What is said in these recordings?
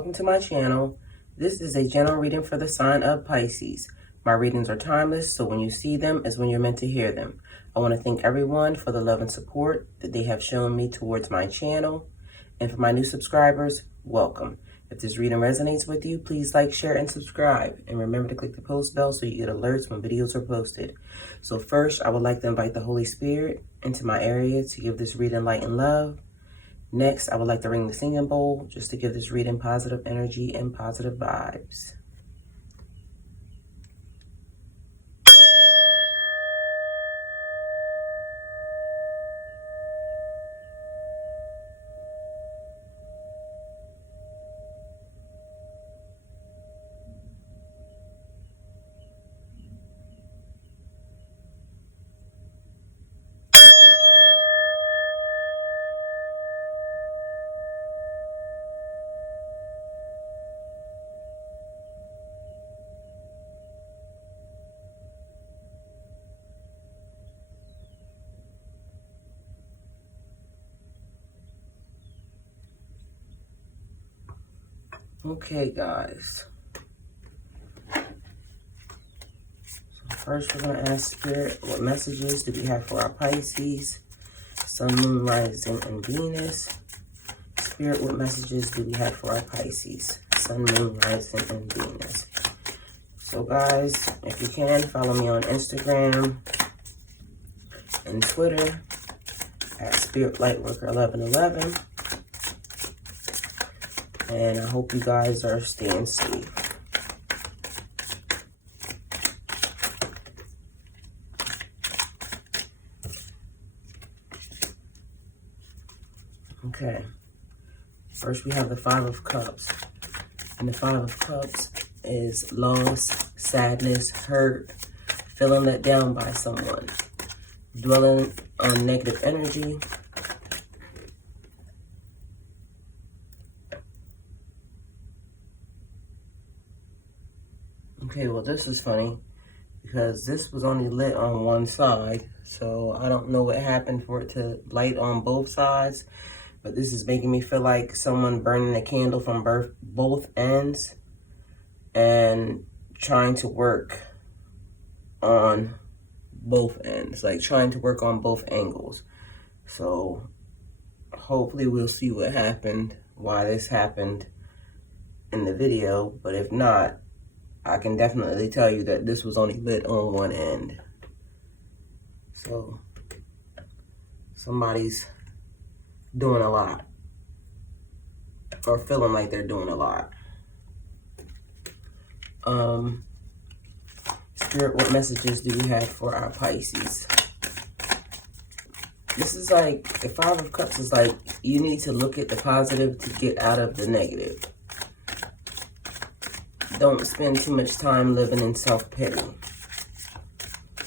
welcome to my channel. This is a general reading for the sign of Pisces. My readings are timeless, so when you see them is when you're meant to hear them. I want to thank everyone for the love and support that they have shown me towards my channel. And for my new subscribers, welcome. If this reading resonates with you, please like, share, and subscribe. And remember to click the post bell so you get alerts when videos are posted. So first, I would like to invite the Holy Spirit into my area to give this reading light and love. Next, I would like to ring the singing bowl just to give this reading positive energy and positive vibes. Okay, guys. So first, we're going to ask Spirit, what messages do we have for our Pisces, Sun, Moon, Rising, and Venus? Spirit, what messages do we have for our Pisces, Sun, Moon, Rising, and Venus? So, guys, if you can, follow me on Instagram and Twitter at SpiritLightworker1111. And I hope you guys are staying safe. Okay. First, we have the Five of Cups. And the Five of Cups is loss, sadness, hurt, feeling let down by someone, dwelling on negative energy. Okay, well, this is funny because this was only lit on one side, so I don't know what happened for it to light on both sides, but this is making me feel like someone burning a candle from both ends and trying to work on both ends, like trying to work on both angles. So hopefully we'll see what happened, why this happened in the video, but if not, I can definitely tell you that this was only lit on one end. So somebody's doing a lot, or feeling like they're doing a lot. Spirit, what messages do we have for our Pisces? This is like, the Five of Cups is like, you need to look at the positive to get out of the negative. Don't spend too much time living in self-pity.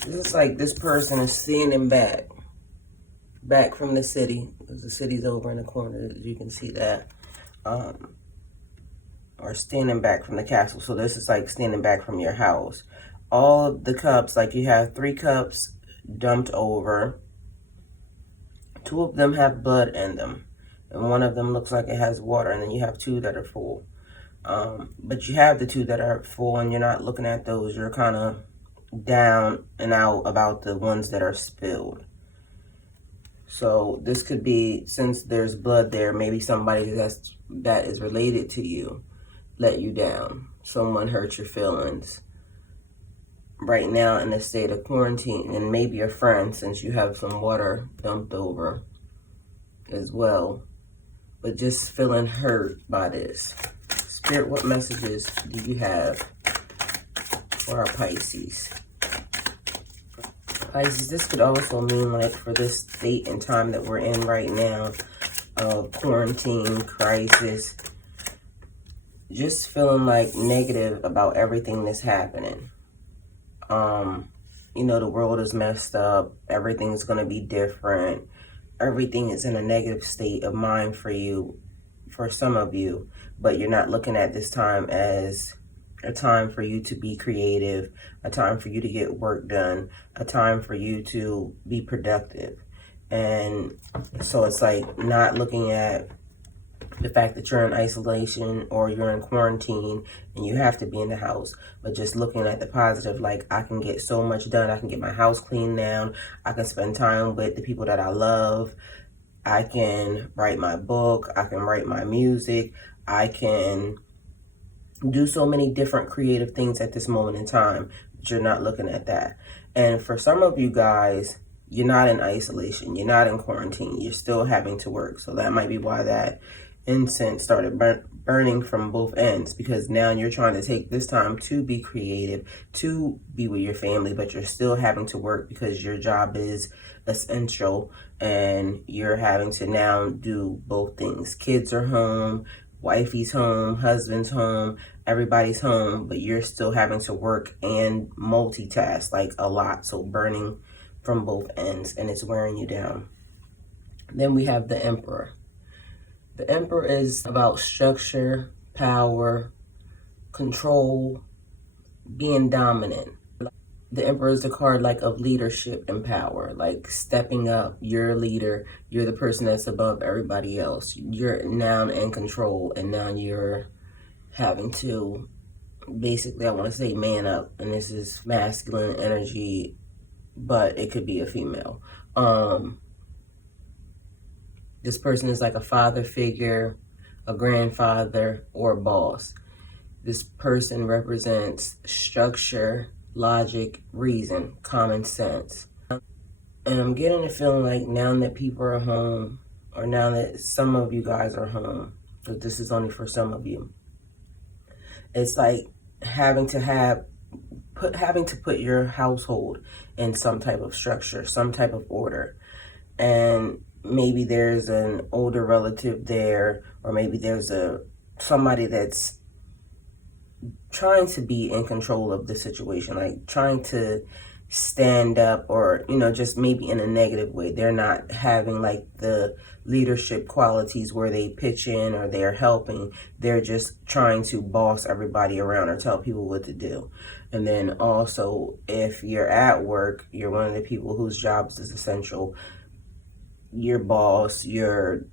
This is like this person is standing back from the city. The city's over in the corner, you can see that. Or standing back from the castle. So this is like standing back from your house. All of the cups, like you have 3 cups dumped over. 2 of them have blood in them. And 1 of them looks like it has water. And then you have 2 that are full. But you have the 2 that are full and you're not looking at those. You're kind of down and out about the ones that are spilled. So this could be, since there's blood there, maybe somebody that is related to you let you down. Someone hurt your feelings. Right now in a state of quarantine, and maybe a friend, since you have some water dumped over as well. But just feeling hurt by this. Spirit, what messages do you have for our Pisces? Pisces, this could also mean like for this state and time that we're in right now of quarantine, crisis, just feeling like negative about everything that's happening. You know, the world is messed up. Everything's going to be different. Everything is in a negative state of mind for you, for some of you, but you're not looking at this time as a time for you to be creative, a time for you to get work done, a time for you to be productive. And so it's like not looking at the fact that you're in isolation or you're in quarantine and you have to be in the house, but just looking at the positive, like I can get so much done. I can get my house cleaned down. I can spend time with the people that I love. I can write my book. I can write my music. I can do so many different creative things at this moment in time, but you're not looking at that. And for some of you guys, you're not in isolation. You're not in quarantine. You're still having to work. So that might be why that incense started burning from both ends, because now you're trying to take this time to be creative, to be with your family, but you're still having to work because your job is essential and you're having to now do both things. Kids are home, wifey's home, husband's home, everybody's home, but you're still having to work and multitask like a lot. So burning from both ends, and it's wearing you down. Then we have the Emperor. The Emperor is about structure, power, control, being dominant. The Emperor is the card like of leadership and power, like stepping up. You're a leader. You're the person that's above everybody else. You're now in control, and now you're having to basically, I want to say, man up. And this is masculine energy, but it could be a female. This person is like a father figure, a grandfather, or a boss. This person represents structure, logic, reason, common sense. And I'm getting a feeling like now that people are home, or now that some of you guys are home, but this is only for some of you, it's like having to put your household in some type of structure, some type of order. And maybe there's an older relative there, or maybe there's somebody that's trying to be in control of the situation, like trying to stand up, or, just maybe in a negative way. They're not having like the leadership qualities where they pitch in or they're helping. They're just trying to boss everybody around or tell people what to do. And then also, if you're at work, you're one of the people whose jobs is essential. Your boss, your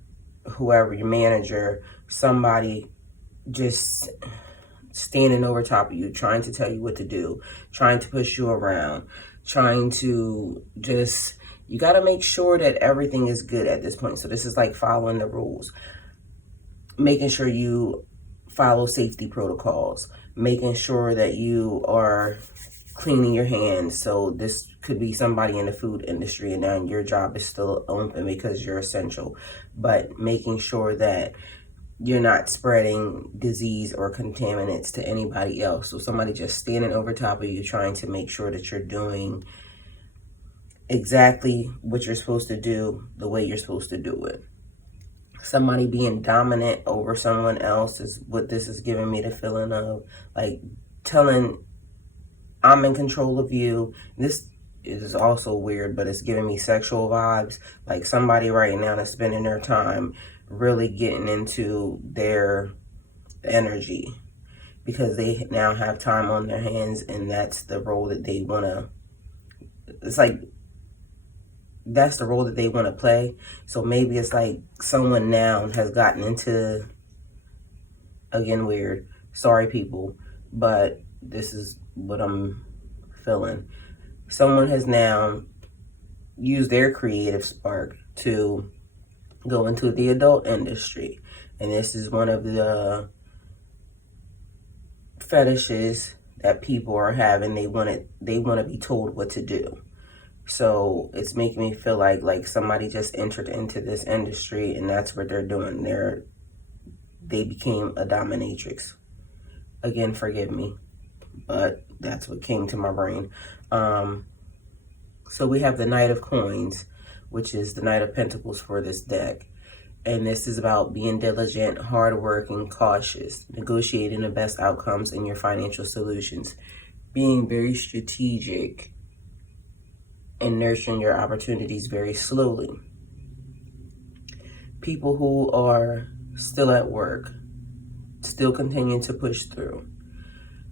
whoever, your manager, somebody just standing over top of you, trying to tell you what to do, trying to push you around, trying to just, you got to make sure that everything is good at this point. So this is like following the rules, making sure you follow safety protocols, making sure that you are cleaning your hands. So this could be somebody in the food industry, and now your job is still open because you're essential, but making sure that you're not spreading disease or contaminants to anybody else. So somebody just standing over top of you, trying to make sure that you're doing exactly what you're supposed to do, the way you're supposed to do it. Somebody being dominant over someone else is what this is giving me the feeling of, like telling, I'm in control of you. This is also weird, but it's giving me sexual vibes. Like somebody right now is spending their time really getting into their energy because they now have time on their hands, and that's the role that they want to, it's like, that's the role that they want to play. So maybe it's like someone now has gotten into, again, weird, sorry people, but this is what I'm feeling. Someone has now used their creative spark to go into the adult industry, and this is one of the fetishes that people are having. They want to be told what to do. So it's making me feel like somebody just entered into this industry, and that's what they're doing. They became a dominatrix. Again, forgive me, but that's what came to my brain. So we have the Knight of Coins, which is the Knight of Pentacles for this deck. And this is about being diligent, hardworking, cautious, negotiating the best outcomes in your financial solutions, being very strategic, and nurturing your opportunities very slowly. People who are still at work, still continuing to push through,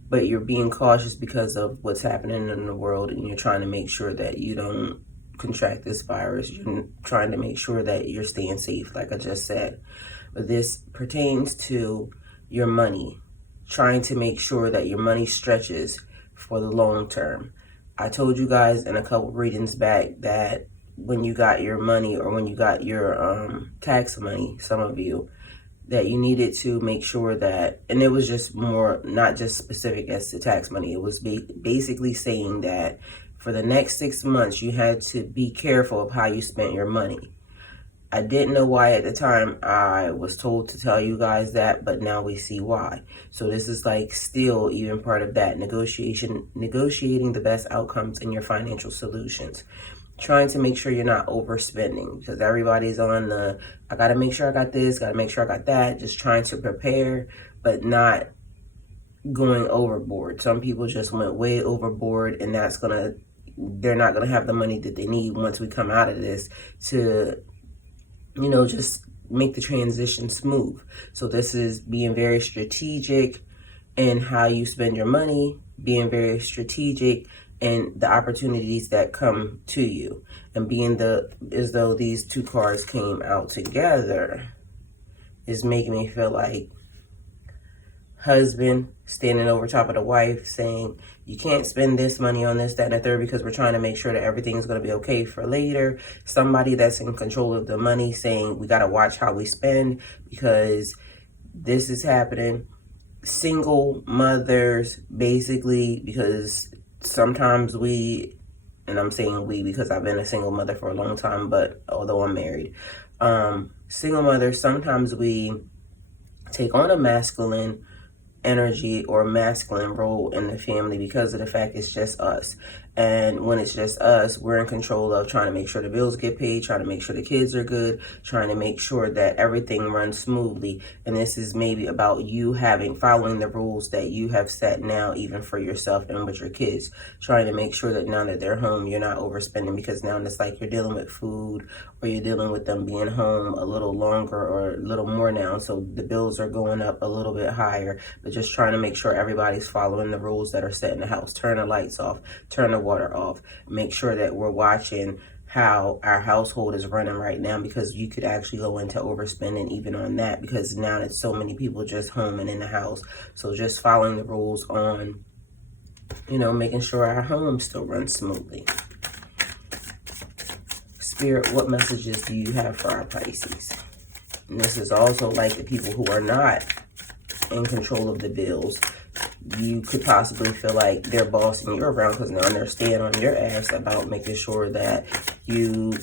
but you're being cautious because of what's happening in the world, and you're trying to make sure that you don't contract this virus. You're trying to make sure that you're staying safe, like I just said. but this pertains to your money, trying to make sure that your money stretches for the long term. I told you guys in a couple readings back that when you got your money, or when you got your tax money, some of you, that you needed to make sure that, and it was just more, not just specific as to tax money, it was basically saying that for the next 6 months, you had to be careful of how you spent your money. I didn't know why at the time I was told to tell you guys that, but now we see why. So this is like still even part of that negotiating the best outcomes in your financial solutions. Trying to make sure you're not overspending, because everybody's on the, I got to make sure I got this, got to make sure I got that, just trying to prepare, but not going overboard. Some people just went way overboard, and they're not going to have the money that they need once we come out of this to, just make the transition smooth. So this is being very strategic in how you spend your money, being very strategic and the opportunities that come to you, and being as though these two cards came out together is making me feel like husband standing over top of the wife saying, you can't spend this money on this, that, and the third, because we're trying to make sure that everything's going to be okay for later. Somebody that's in control of the money saying, we got to watch how we spend because this is happening. Single mothers, basically, because sometimes and I'm saying we because I've been a single mother for a long time, but although I'm married, single mothers, sometimes we take on a masculine energy or masculine role in the family because of the fact it's just us. And when it's just us, we're in control of trying to make sure the bills get paid, trying to make sure the kids are good, trying to make sure that everything runs smoothly. And this is maybe about you following the rules that you have set now, even for yourself and with your kids, trying to make sure that now that they're home, you're not overspending, because now it's like you're dealing with food, or you're dealing with them being home a little longer or a little more now. So the bills are going up a little bit higher, but just trying to make sure everybody's following the rules that are set in the house. Turn the lights off, turn the water off, make sure that we're watching how our household is running right now, because you could actually go into overspending even on that, because now it's so many people just home and in the house. So just following the rules on, making sure our home still runs smoothly. Spirit, what messages do you have for our Pisces? And this is also like the people who are not in control of the bills. You could possibly feel like they're bossing you around, because now they're staying on your ass about making sure that you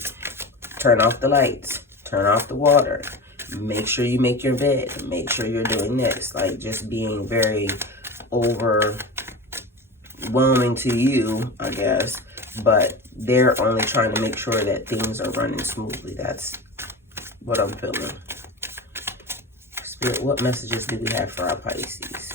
turn off the lights, turn off the water, make sure you make your bed, make sure you're doing this. Like just being very overwhelming to you, I guess. But they're only trying to make sure that things are running smoothly. That's what I'm feeling. Spirit, what messages do we have for our Pisces?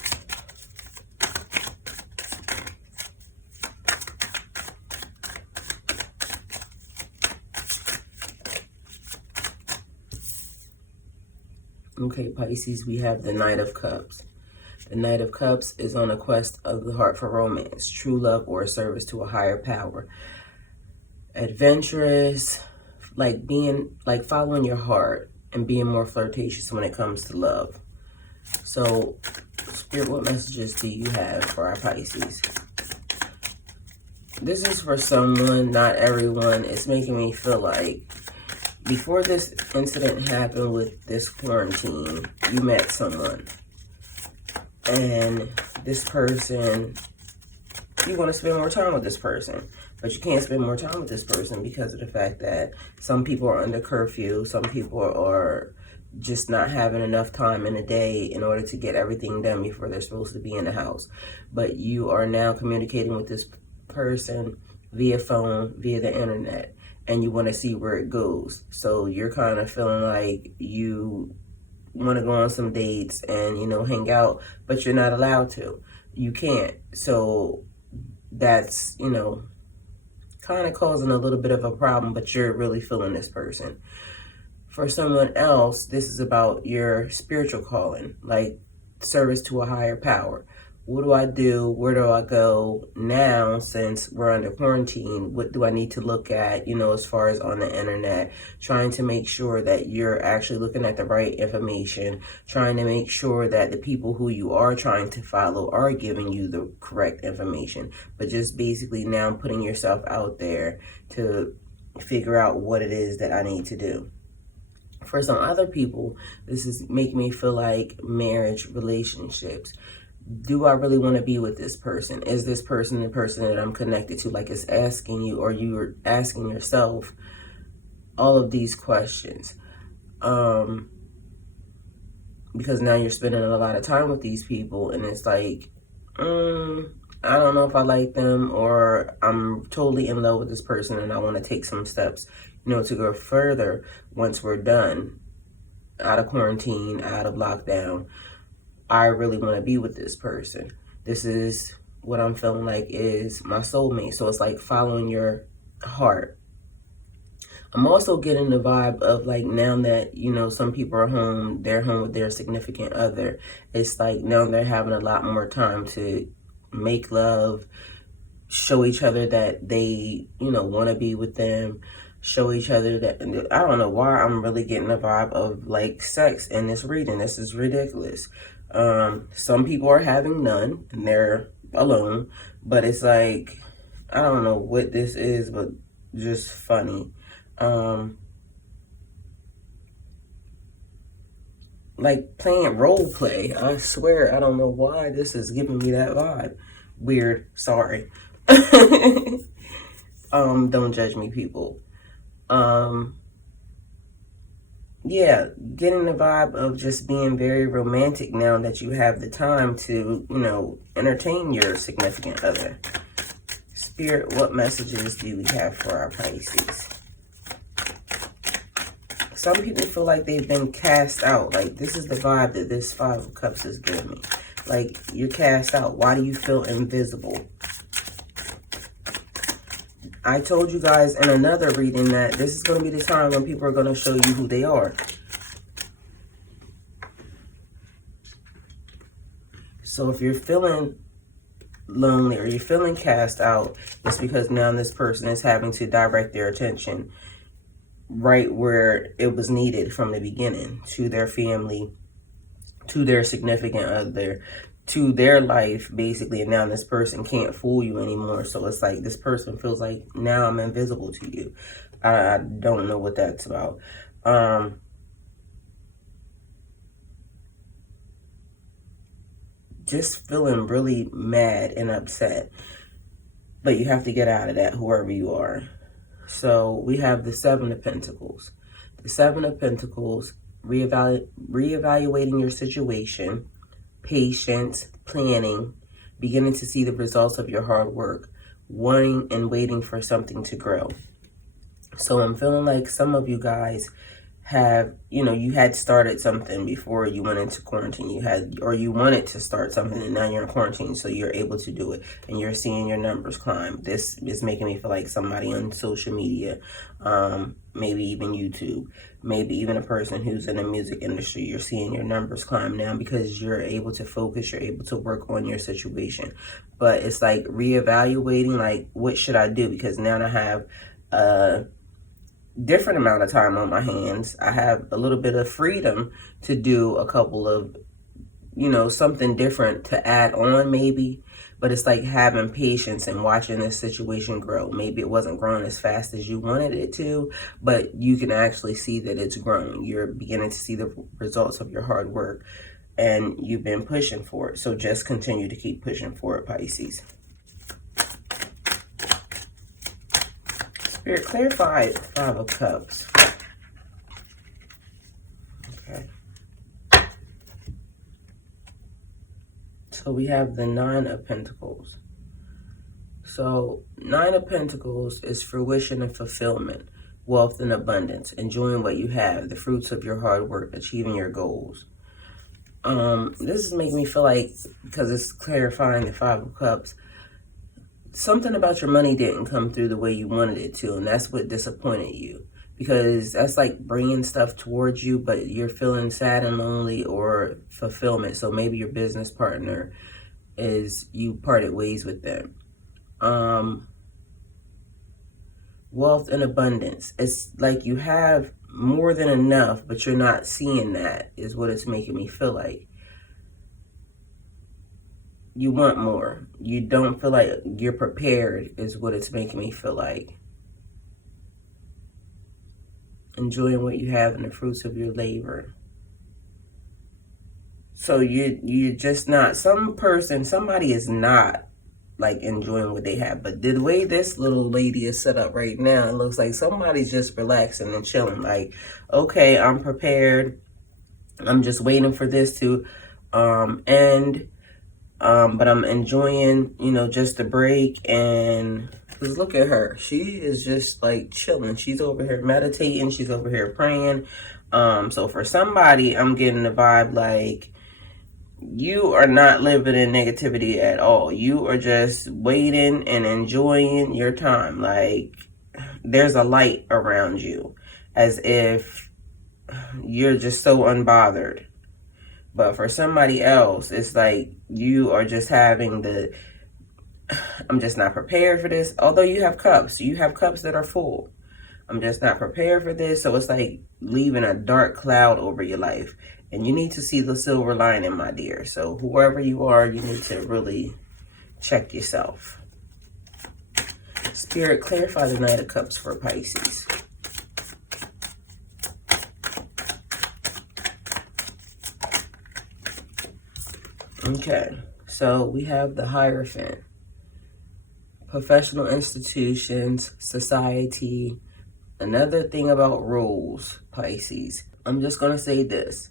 Okay, Pisces, we have the Knight of Cups. The Knight of Cups is on a quest of the heart for romance, true love, or a service to a higher power. Adventurous, like following your heart and being more flirtatious when it comes to love. So, Spirit, what messages do you have for our Pisces? This is for someone, not everyone. It's making me feel like before this incident happened with this quarantine, you met someone. And this person, you want to spend more time with this person. But you can't spend more time with this person because of the fact that some people are under curfew. Some people are just not having enough time in a day in order to get everything done before they're supposed to be in the house. But you are now communicating with this person via phone, via the internet, and you want to see where it goes. So you're kind of feeling like you want to go on some dates and, hang out, but you're not allowed to. You can't. So that's, kind of causing a little bit of a problem, but you're really feeling this person. For someone else, this is about your spiritual calling, like service to a higher power, What do I do? Where do I go now since we're under quarantine? What do I need to look at, as far as on the internet? Trying to make sure that you're actually looking at the right information, trying to make sure that the people who you are trying to follow are giving you the correct information. But just basically now putting yourself out there to figure out what it is that I need to do. For some other people, this is making me feel like marriage, relationships. Do I really want to be with this person? Is this person the person that I'm connected to? Like, it's asking you, or you're asking yourself all of these questions. Because now you're spending a lot of time with these people, and it's like, I don't know if I like them, or I'm totally in love with this person and I want to take some steps, to go further once we're done out of quarantine, out of lockdown. I really want to be with this person. This is what I'm feeling like is my soulmate. So it's like following your heart. I'm also getting the vibe of like, now that, some people are home, they're home with their significant other. It's like now they're having a lot more time to make love, show each other that they, want to be with them, show each other that, I don't know why I'm really getting a vibe of like sex in this reading. This is ridiculous. Some people are having none and they're alone, but it's like, I don't know what this is, but just funny. Like playing role play. I swear, I don't know why this is giving me that vibe. Weird. Sorry. Don't judge me, people. Yeah, getting the vibe of just being very romantic now that you have the time to, entertain your significant other. Spirit, what messages do we have for our Pisces? Some people feel like they've been cast out. Like, this is the vibe that this Five of Cups is giving me. Like, you're cast out. Why do you feel invisible? I told you guys in another reading that this is going to be the time when people are going to show you who they are. So if you're feeling lonely or you're feeling cast out, it's because now this person is having to direct their attention right where it was needed from the beginning, to their family, to their significant other, to their life, basically. And now this person can't fool you anymore. So it's like this person feels like, now I'm invisible to you. I don't know what that's about. Just feeling really mad and upset. But you have to get out of that, whoever you are. So we have the Seven of Pentacles. The Seven of Pentacles, reevaluating your situation, patience, planning, beginning to see the results of your hard work, wanting and waiting for something to grow. So I'm feeling like some of you guys have, you had started something before you went into quarantine. You wanted to start something, and now you're in quarantine, so you're able to do it, and you're seeing your numbers climb. This is making me feel like somebody on social media, maybe even YouTube, maybe even a person who's in the music industry. You're seeing your numbers climb now because you're able to focus, you're able to work on your situation. But it's like reevaluating, like, what should I do? Because now I have different amount of time on my hands. I have a little bit of freedom to do a couple of, something different to add on maybe. But it's like having patience and watching this situation grow. Maybe it wasn't growing as fast as you wanted it to, but you can actually see that it's growing. You're beginning to see the results of your hard work, and you've been pushing for it. So just continue to keep pushing for it, Pisces. Spirit, clarify Five of Cups. Okay. So we have the Nine of Pentacles. So Nine of Pentacles is fruition and fulfillment, wealth and abundance, enjoying what you have, the fruits of your hard work, achieving your goals. This is making me feel like, because it's clarifying the Five of Cups, something about your money didn't come through the way you wanted it to, and that's what disappointed you. Because that's like bringing stuff towards you, but you're feeling sad and lonely, or fulfillment. So maybe your business partner is you parted ways with them. Wealth and abundance. It's like you have more than enough, but you're not seeing that, is what it's making me feel like. You want more. You don't feel like you're prepared, is what it's making me feel like. Enjoying what you have and the fruits of your labor. So you're just not, somebody is not like enjoying what they have. But the way this little lady is set up right now, it looks like somebody's just relaxing and chilling. Like, okay, I'm prepared. I'm just waiting for this to end. But I'm enjoying, just the break. And because look at her. She is just like chilling. She's over here meditating. She's over here praying. So for somebody, I'm getting the vibe like, you are not living in negativity at all. You are just waiting and enjoying your time. Like, there's a light around you, as if you're just so unbothered. But for somebody else, it's like you are just having I'm just not prepared for this. Although you have cups that are full. I'm just not prepared for this. So it's like leaving a dark cloud over your life. And you need to see the silver lining, my dear. So whoever you are, you need to really check yourself. Spirit, clarify the Knight of Cups for Pisces. Okay, so we have the Hierophant. Professional institutions, society. Another thing about rules, Pisces. I'm just going to say this.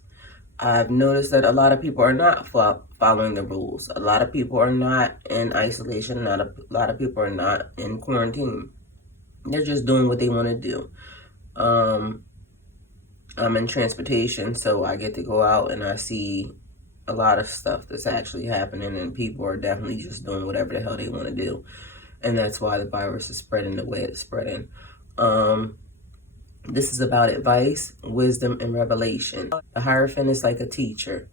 I've noticed that a lot of people are not following the rules. A lot of people are not in isolation. A lot of people are not in quarantine. They're just doing what they want to do. I'm in transportation, so I get to go out and I see a lot of stuff that's actually happening, and people are definitely just doing whatever the hell they want to do. And that's why the virus is spreading the way it's spreading. This is about advice, wisdom, and revelation. The Hierophant is like a teacher.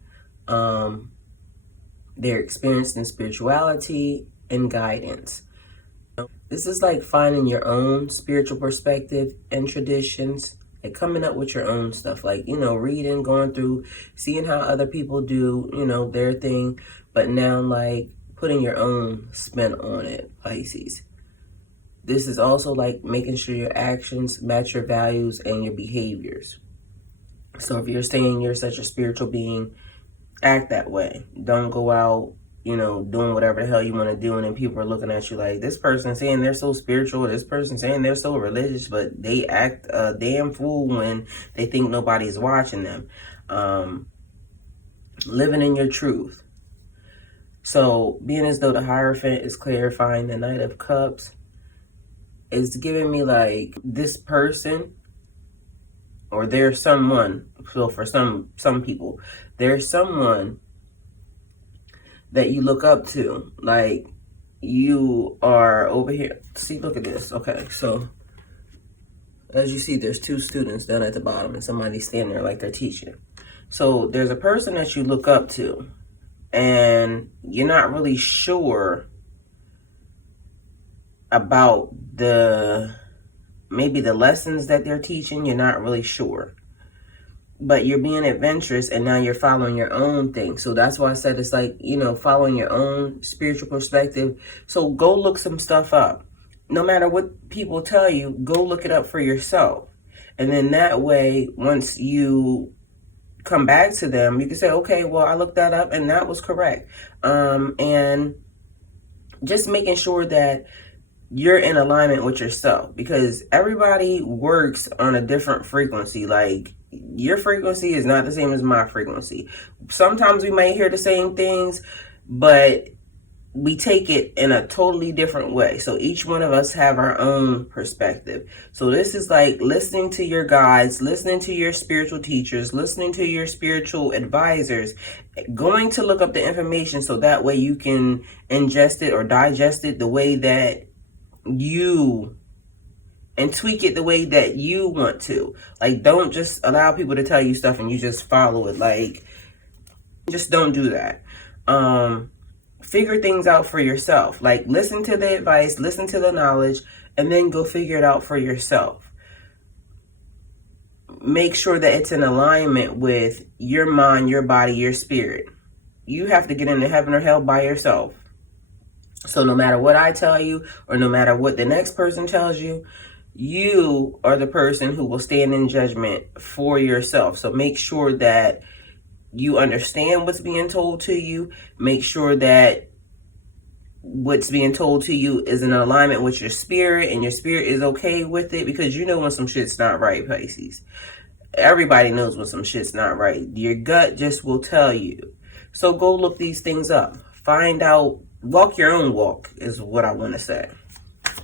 They're experienced in spirituality and guidance. This is like finding your own spiritual perspective and traditions, like coming up with your own stuff, like, reading, going through, seeing how other people do, their thing, but now like putting your own spin on it, Pisces. This is also like making sure your actions match your values and your behaviors. So if you're saying you're such a spiritual being, act that way. Don't go out, doing whatever the hell you want to do, and then people are looking at you like, this person saying they're so spiritual, this person saying they're so religious, but they act a damn fool when they think nobody's watching them. Living in your truth. So being as though the Hierophant is clarifying the Knight of Cups, is giving me like this person, or there's someone. So for some people, there's someone that you look up to. Like, you are over here. See, look at this. Okay, so as you see, there's two students down at the bottom and somebody standing there like they're teaching. So there's a person that you look up to, and you're not really sure about maybe the lessons that they're teaching. You're not really sure, but you're being adventurous, and now you're following your own thing. So that's why I said it's like, following your own spiritual perspective. So go look some stuff up. No matter what people tell you, go look it up for yourself. And then that way, once you come back to them, you can say, okay, well, I looked that up and that was correct. And just making sure that you're in alignment with yourself, because everybody works on a different frequency. Like, your frequency is not the same as my frequency. Sometimes we might hear the same things, but we take it in a totally different way. So each one of us have our own perspective. So this is like listening to your guides, listening to your spiritual teachers, listening to your spiritual advisors, going to look up the information so that way you can ingest it or digest it the way that you, and tweak it the way that you want to. Like, don't just allow people to tell you stuff and you just follow it. Like, just don't do that. figure things out for yourself. Like, listen to the advice, listen to the knowledge, and then go figure it out for yourself. Make sure that it's in alignment with your mind, your body, your spirit. You have to get into heaven or hell by yourself. So no matter what I tell you, or no matter what the next person tells you, you are the person who will stand in judgment for yourself. So make sure that you understand what's being told to you. Make sure that what's being told to you is in alignment with your spirit, and your spirit is okay with it, because you know when some shit's not right, Pisces. Everybody knows when some shit's not right. Your gut just will tell you. So go look these things up. Find out. Walk your own walk is what I want to say.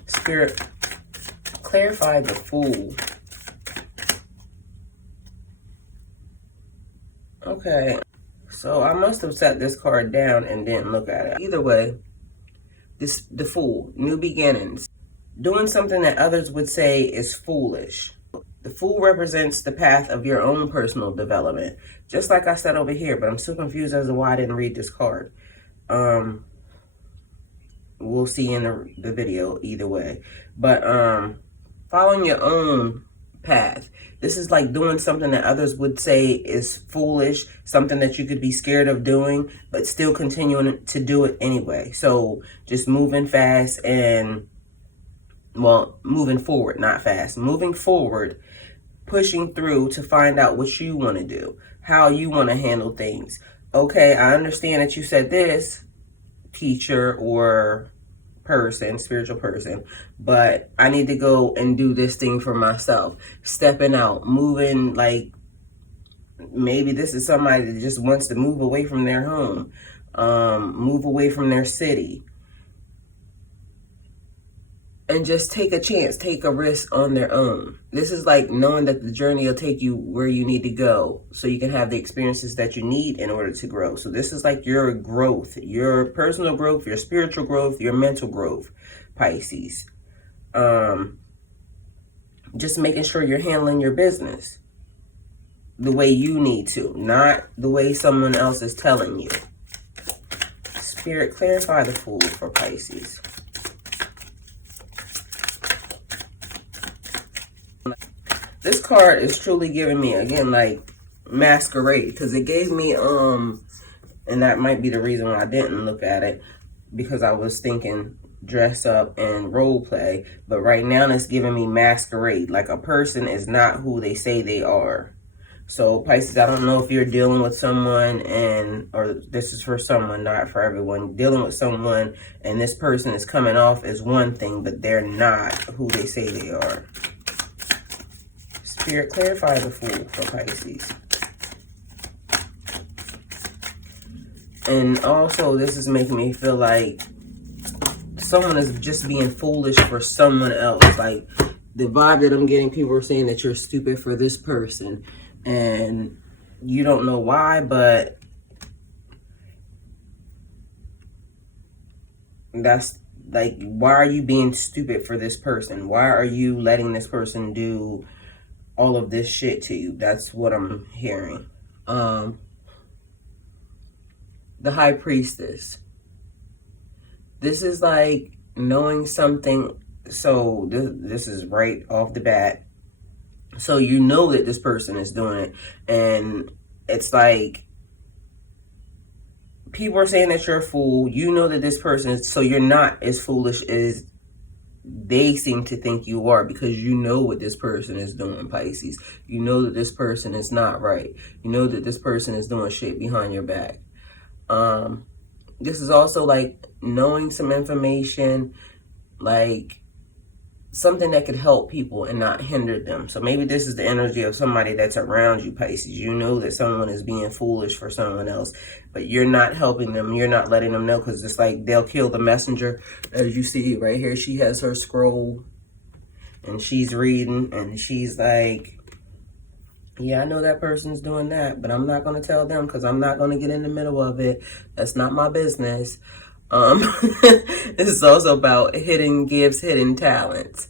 Spirit, clarify the Fool. Okay. So I must have set this card down and didn't look at it. Either way, the Fool, new beginnings. Doing something that others would say is foolish. The Fool represents the path of your own personal development. Just like I said over here, but I'm still confused as to why I didn't read this card. We'll see in the video either way. But following your own path. This is like doing something that others would say is foolish, something that you could be scared of doing, but still continuing to do it anyway. So just moving fast and, well, moving forward, not fast. Moving forward, pushing through to find out what you want to do, how you want to handle things. Okay, I understand that you said this, teacher or person, spiritual person, but I need to go and do this thing for myself. Stepping out, moving, like maybe this is somebody that just wants to move away from their home, move away from their city, and just take a chance, take a risk on their own. This is like knowing that the journey will take you where you need to go so you can have the experiences that you need in order to grow. So this is like your growth, your personal growth, your spiritual growth, your mental growth, Pisces. Just making sure you're handling your business the way you need to, not the way someone else is telling you. Spirit, clarify the Fool for Pisces. This card is truly giving me, again, like masquerade, because it gave me, and that might be the reason why I didn't look at it, because I was thinking dress up and role play, but right now it's giving me masquerade, like a person is not who they say they are. So Pisces, I don't know if you're dealing with someone or this is for someone, not for everyone, dealing with someone and this person is coming off as one thing, but they're not who they say they are. Spirit, clarify the Fool for Pisces. And also, this is making me feel like someone is just being foolish for someone else. Like, the vibe that I'm getting, people are saying that you're stupid for this person. And you don't know why, but that's like, why are you being stupid for this person? Why are you letting this person do all of this shit to you? That's what I'm hearing. The High Priestess. This is like knowing something. So this is right off the bat. So you know that this person is doing it. And it's like people are saying that you're a fool. You know that this person is, so you're not as foolish as they seem to think you are, because you know what this person is doing, Pisces. You know that this person is not right. You know that this person is doing shit behind your back. This is also like knowing some information, like something that could help people and not hinder them. So maybe this is the energy of somebody that's around you, Pisces. You know that someone is being foolish for someone else, but you're not helping them. You're not letting them know, because it's like they'll kill the messenger. As you see right here, she has her scroll and she's reading and she's like, yeah, I know that person's doing that, but I'm not going to tell them because I'm not going to get in the middle of it. That's not my business. This is also about hidden gifts, hidden talents.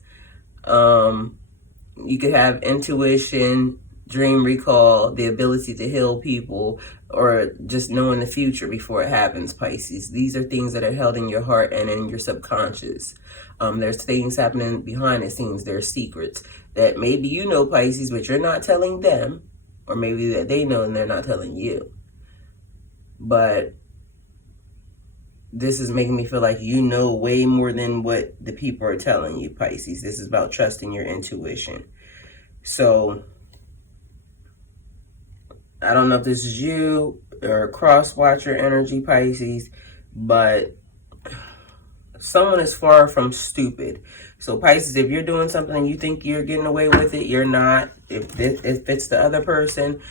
You could have intuition, dream recall, the ability to heal people, or just knowing the future before it happens, Pisces. These are things that are held in your heart and in your subconscious. There's things happening behind the scenes. There's secrets that maybe you know, Pisces, but you're not telling them, or maybe that they know and they're not telling you. But this is making me feel like you know way more than what the people are telling you, Pisces. This is about trusting your intuition. So I don't know if this is you or cross-watcher energy, Pisces, but someone is far from stupid. So Pisces, if you're doing something and you think you're getting away with it, you're not. If it's the other person,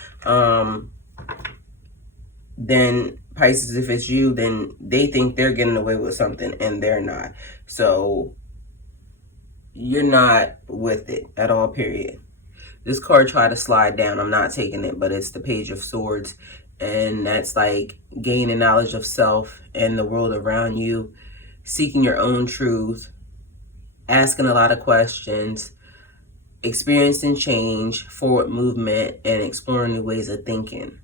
then Pisces, if it's you, then they think they're getting away with something and they're not. So you're not with it at all, period. This card tried to slide down. I'm not taking it, but it's the Page of Swords. And that's like gaining knowledge of self and the world around you, seeking your own truth, asking a lot of questions, experiencing change, forward movement, and exploring new ways of thinking,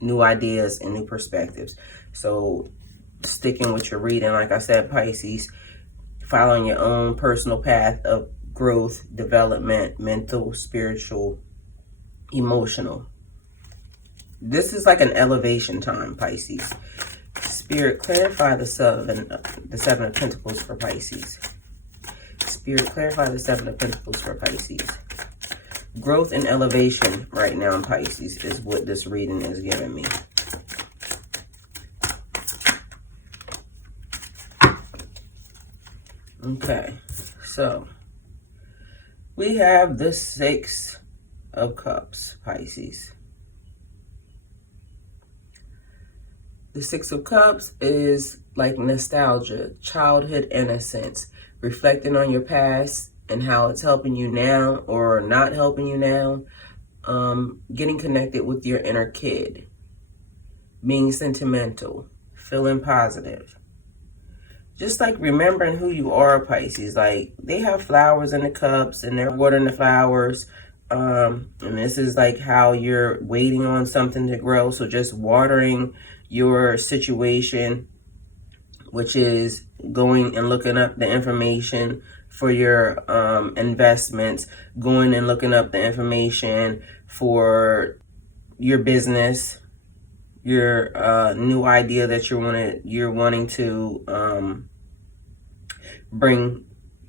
new ideas and new perspectives. So sticking with your reading, like I said, Pisces, following your own personal path of growth, development, mental, spiritual, emotional. This is like an elevation time, Pisces. Spirit, clarify the Seven of Pentacles for Pisces. Spirit, clarify the Seven of Pentacles for Pisces. Growth and elevation right now in Pisces is what this reading is giving me. Okay, so we have the Six of Cups, Pisces. The Six of Cups is like nostalgia, childhood innocence, reflecting on your past and how it's helping you now or not helping you now, getting connected with your inner kid, being sentimental, feeling positive. Just like remembering who you are, Pisces. Like they have flowers in the cups and they're watering the flowers. And this is like how you're waiting on something to grow. So just watering your situation, which is going and looking up the information for your investments, going and looking up the information for your business, your new idea that you're wanting to bring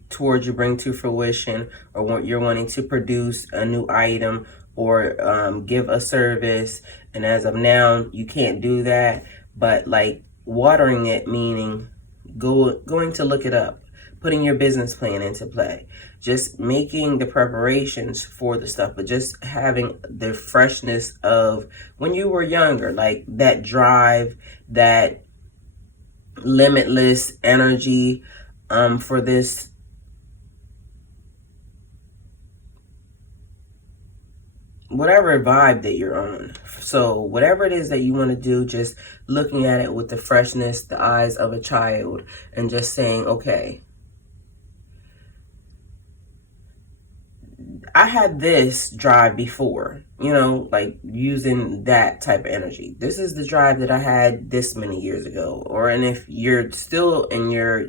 to fruition, or what you're wanting to produce a new item or give a service. And as of now, you can't do that. But like watering it, meaning going to look it up, putting your business plan into play, just making the preparations for the stuff, but just having the freshness of when you were younger, like that drive, that limitless energy for this whatever vibe that you're on. So whatever it is that you want to do, just looking at it with the freshness, the eyes of a child, and just saying, okay, I had this drive before, like using that type of energy. This is the drive that I had this many years ago. And if you're still in you're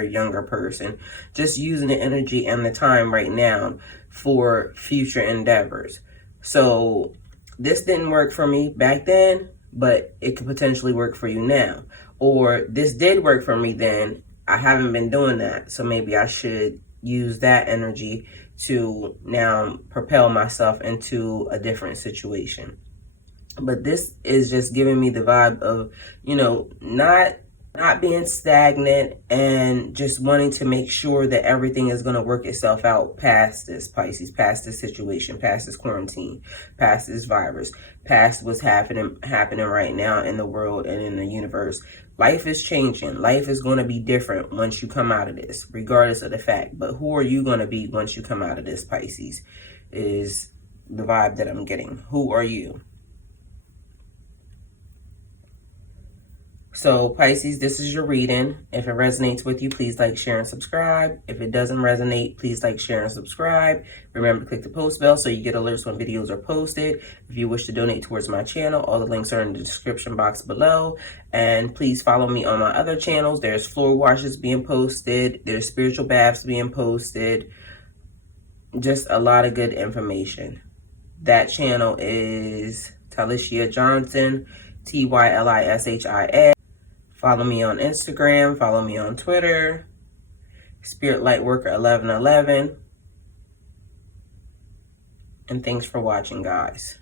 a younger person, just using the energy and the time right now for future endeavors. So this didn't work for me back then, but it could potentially work for you now. Or this did work for me then, I haven't been doing that, so maybe I should use that energy to now propel myself into a different situation. But this is just giving me the vibe of, not being stagnant and just wanting to make sure that everything is going to work itself out past this, Pisces, past this situation, past this quarantine, past this virus, past what's happening right now in the world and in the universe. Life is changing. Life is going to be different once you come out of this, regardless of the fact. But who are you going to be once you come out of this, Pisces, is the vibe that I'm getting. Who are you? So Pisces, this is your reading. If it resonates with you, please like, share, and subscribe. If it doesn't resonate, please like, share, and subscribe. Remember to click the post bell so you get alerts when videos are posted. If you wish to donate towards my channel, all the links are in the description box below. And please follow me on my other channels. There's floor washes being posted. There's spiritual baths being posted. Just a lot of good information. That channel is Tylishia Johnson, Tylishia. Follow me on Instagram. Follow me on Twitter. Spirit Lightworker 1111. And thanks for watching, guys.